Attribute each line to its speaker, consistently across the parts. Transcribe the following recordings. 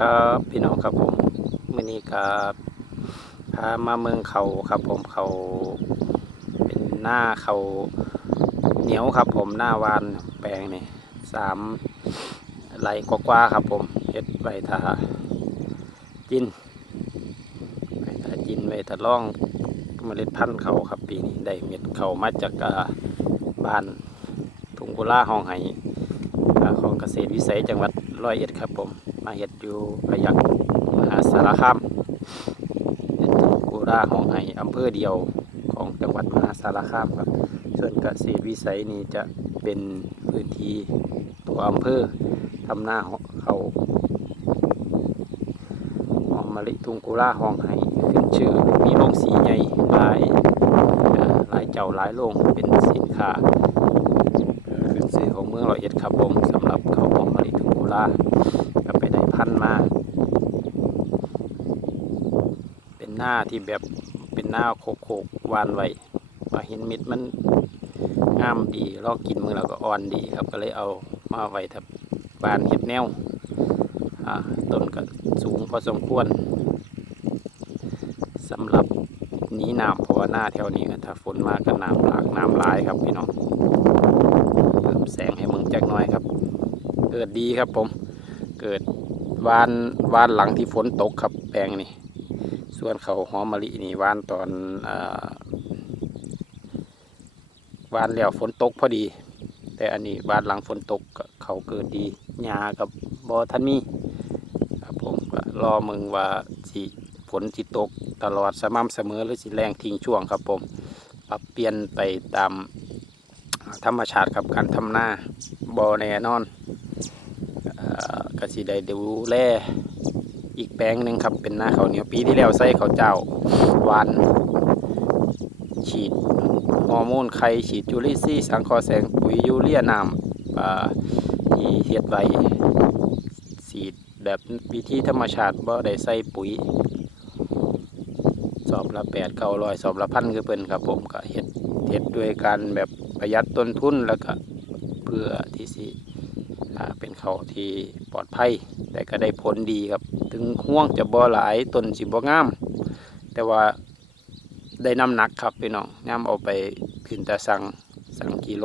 Speaker 1: ครับพี่น้องครับผมมื่อนี้กับพามาเมืองเขาครับผมเขาเป็นหน้าเขาเหนียวครับผมหน้าวานแปลงนี่สามไหลกว่าๆครับผมเฮ็ดใบทาจินใบทาจินใบทาล่องเมล็ดพันธุ์เขาครับปีนี้ได้เม็ดเขามาจากบ้านทุงกุลาห้องไห้ของเกษตรวิสัยจังหวัดร้อยเอ็ดครับผม มาเห็ดอยู่ระยักมหาสารคามเห็ดกูราหองไห้อำเภอเดียวของจังหวัดมหาสารคามครับ ส่วนเกษตรวิสัยนี้จะเป็นพื้นที่ตัวอำเภอทำหน้าเขาหอมมะลิทุงกุราหองไห้ขึ้นชื่อมีโรงสีใหญ่หลายหลายเจ้าหลายโรงเป็นสินค้าขึ้นชื่อของเมืองร้อยเอ็ดครับผมสำหรับเขาหอมมะลิถุงกุลาันมา เป็นหน้าที่แบบเป็นหน้าโคกโคกๆวานไว้ว่าเห็นม็ดมันงามดีลอกกินมือเราก็อ่อนดีครับก็เลยเอามาไว้ทับบานเห็ดแนวต้นก็สูงพอสมควรสำหรับนี้น้ำเพราะว่าหน้าแถวนี้ก็ถ้าฝนมากก็น้ำหลากน้ำหลายครับพี่น้องเพิ่มแสงให้มึงจักหน่อยครับ เกิดดีครับผมเกิด วานวานหลังที่ฝนตกครับแปลงนี่ ส่วนเขาหอมมะลินี่วานตอนอวานแล้วฝนตกพอดี แต่อันนี้วานหลังฝนตกเขาเกิดดีหญ้ากับบอทันมีครับผมรอมึงว่าสิฝนสิตกตลอดสม่ำเสมอหรือสิแรงทิ้งช่วงครับผมปรับเปลี่ยนไปตามธรรมชาติกับการทำหน้าบอแน่นอน กสิได้ดูแลอีกแปลงหนึ่งครับเป็นหน้าเขาเหนียวปีที่แล้วใส่เขาเจ้าวานฉีดฮอร์โมนไข่ฉีดจุลินทรีย์สังคราะห์แสงปุ๋ยยูเรียน้ำอ่าที่เฮ็ดไว้ฉีดแบบวิธีธรรมชาติบ่ได้ใส่ปุ๋ย สอบละแปดเก้าร้อยสอบละพันคือเพิ่นครับผมก็เฮ็ดเฮ็ดด้วยการแบบประหยัดต้นทุนแล้วก็เพื่อที่สิอ่ เป็นเขาที่ปลอดภัย แต่ก็ได้ผลดีครับ ถึงห่วงจะบ่หลายต้นสิบ่งาม แต่ว่าได้น้ำหนักครับพี่น้องย่ำเอาไปขึ้นตาสังสังกิโล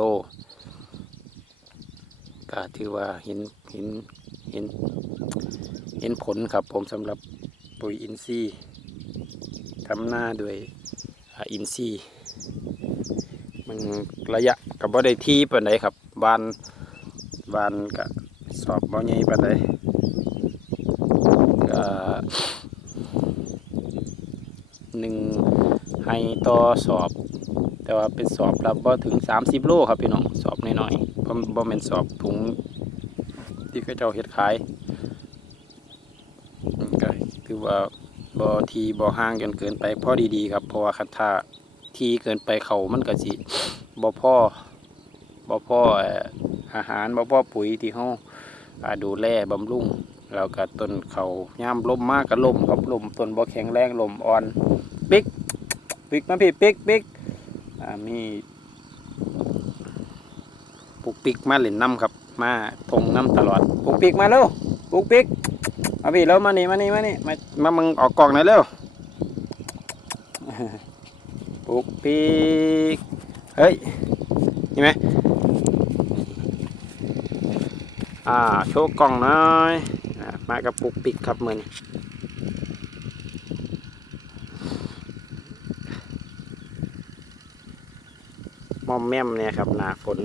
Speaker 1: ก็ถือว่าเห็นเห็นเห็นเห็นผลครับผมสำหรับปุ๋ยอินทรีย์ทำหน้าด้วยอินซีย์มันระยะกับบ่ได้ที่ปานใดครับบาน บานก็สอบบ่ใหญ่ปานใดก็หนึ่งให้ต่อสอบ แต่ว่าเป็นสอบละบ่ถึง 30 โลครับพี่น้องสอบน้อยๆบ่บ่แม่นสอบถุงที่เขาเจ้าเฮ็ดขายก็คือว่าบ่ทีบ่ห่างจนเกินไปพอดีๆครับเพราะว่าคันถ้าทีเกินไปเขามันก็สิบ่พอบ่พอ อาหารบ่พอปุ๋ยที่เฮาดูแลบำรุงแล้วก็ต้นเขายามลมมากก็ลมครับลมต้นบ่แข็งแรงลมอ่อนปิ๊กปิ๊กมาพี่ปิ๊กปิ๊กมีปุกปิ๊กมาเล่นน้ำครับ มาทงน้ำตลอดปุกปิ๊กมาเร็วปุกปิ๊กมาพี่แล้วมานี่มานี่มานี่มามามึงออกกล่องหน่อยเร็วปุกปีกเฮ้ยเห็นไหม อ่าโชว์กล่องหน่อยมากับปุกปิกครับมือนมอมแม่มเนี่ยครับหนาฝน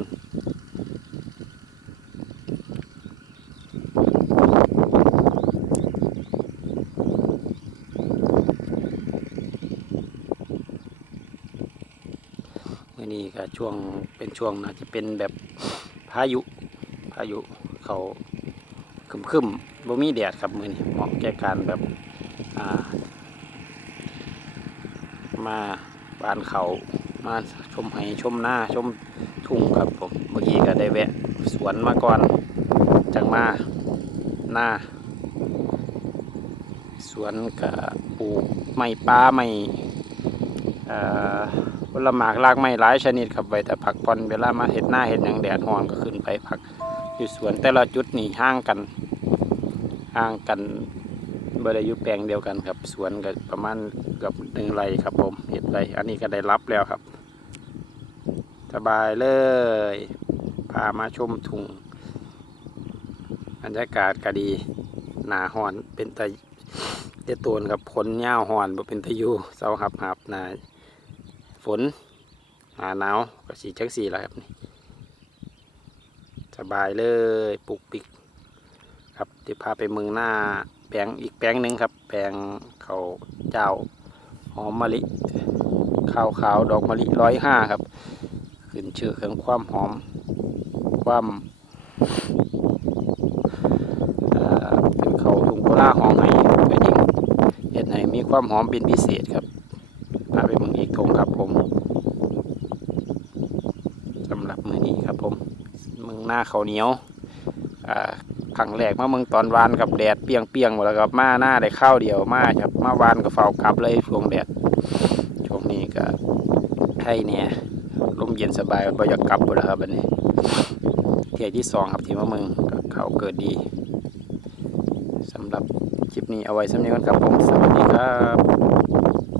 Speaker 1: มื่อนี้ก็ช่วงเป็นช่วงน่าจะเป็นแบบพายุพายุ เขาคึมคึมๆบ่มีแดดครับมือนี้เหมาะแก่การแบบามาบานเขามาชมไห้ชมหน้าชมทุ่งครับผมเมื่อกี้ก็ได้แวะ สวนมาก่อนจังมาหน้า สวนกับปลูกไม้ปลาไม้ผลหมากรากไม้หลายชนิดครับไว้แต่ผักผ่อนเวลามาเห็ดหน้าเห็ดหยังแดดร้อนก็ขึ้นไปผัก อยู่สวนแต่ละจุดนี่ห่างกันห่างกันบริยุแปลงเดียวกันครับ สวนก็ประมาณเกือบหนึ่งไรครับผมเห็ดไรอันนี้ก็ได้รับแล้วครับ สบายเลยพามาชมทุ่งบรรยากาศก็ดี หนาหอนเป็นตะเตะตนครับผลเงาวหอนบ่เป็นตะยูเสาหับหับหนาฝนหนาหนาวก็สีจักสีแล้วครับนี่ สบายเลยปลูกปิก ครับเดี๋ยวพาไปเมืองหน้าแปลงอีกแปลงหนึ่งครับ แปลงเขาเจ้าหอมมะลิข้าวขาวดอกมะลิร้อยห้าครับ ขึ้นชื่อเรื่องความหอม ความเป็นเขาวทุงโคล่าหอมให้ก็ยิ่งเห็ดให้มีความหอมเป็นพิเศษครับพาไปเมืองอีกทงครับผมสำหรับมือนี้ครับผมเมืองห น้าเขาวเหนียวอ่าครั้งแรกมาเมืองตอนวานกับแดดเปียงเปียงๆหมดแล้วครับมาหน้าได้ข้าวเดียวมาครับมาวานก็เฝ้ากลับเลยช่วงแดดช่วงนี้ก็ให้เนี่ยลมเย็นสบายบ่อยากกลับหมดแล้วครับบัดนี้เที่ยวที่สองครับที่มาเมืองเขาเกิดดีสำหรับคลิปนี้เอาไว้สำเนียกันครับผมสวัสดีครับ